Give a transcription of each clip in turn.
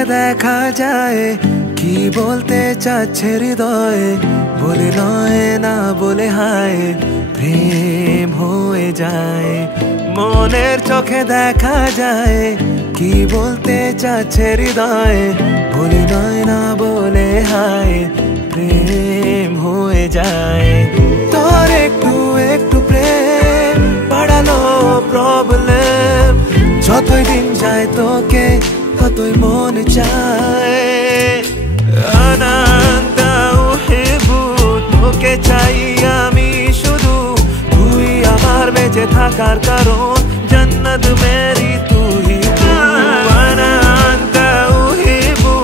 চোখে দেখা যায় কি বলতে চাচ্ছে হৃদয়ে, বলে নয় না বলে হায় প্রেম হয়ে যায়। মনের চোখে দেখা যায় কি বলতে চাচ্ছে হৃদয়ে, বলে নয় না বলে হায় প্রেম হয়ে যায়। তোর একটু একটু প্রেম বাড়ালো প্রবলেম, যতই দিন যায় তোকে ততই মন চায়। আনান্তা উহিবু, তোকে চাই আমি শুধু, তুই আমার বেঁচে থাকার কারণ, জান্নাত মেরি তুই তু। আনান্তা উহিবু,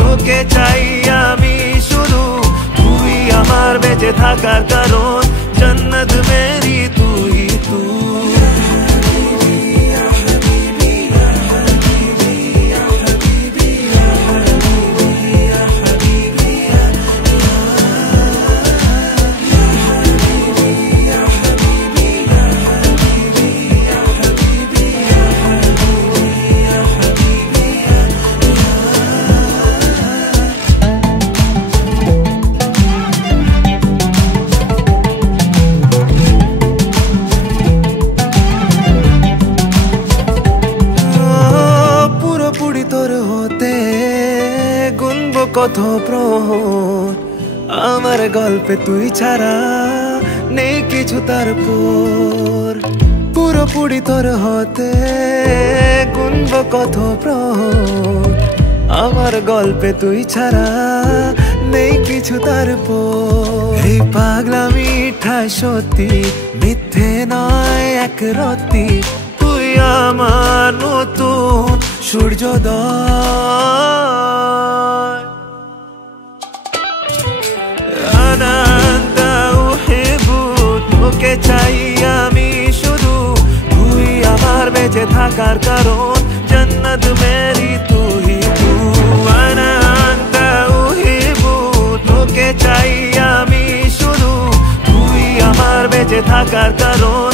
তোকে চাই আমি শুধু, তুই আমার বেঁচে থাকার কারণ, জান্নাত মেরি তুই তু। তোর হতে গুনবো কত প্রহর, আমার গল্পে তুই ছাড়া নেই কিছু তারপর। পুরোপুরি তোর হতে গুনবো কত প্রহর, আমার গল্পে তুই ছাড়া নেই কিছু তারপর। এই পাগলামিটা সত্যি, মিথ্যে নয় এক রতি, তুই আমার নতুন সূর্যোদয়। আনান্তা উহিবু, তোকে চাই আমি শুধু, তুই আমার বেঁচে থাকার কারণ, জান্নাত মেরি তুই তু। আনান্তা উহিবু, তোকে চাই আমি শুধু, তুই আমার বেঁচে থাকার কারণ,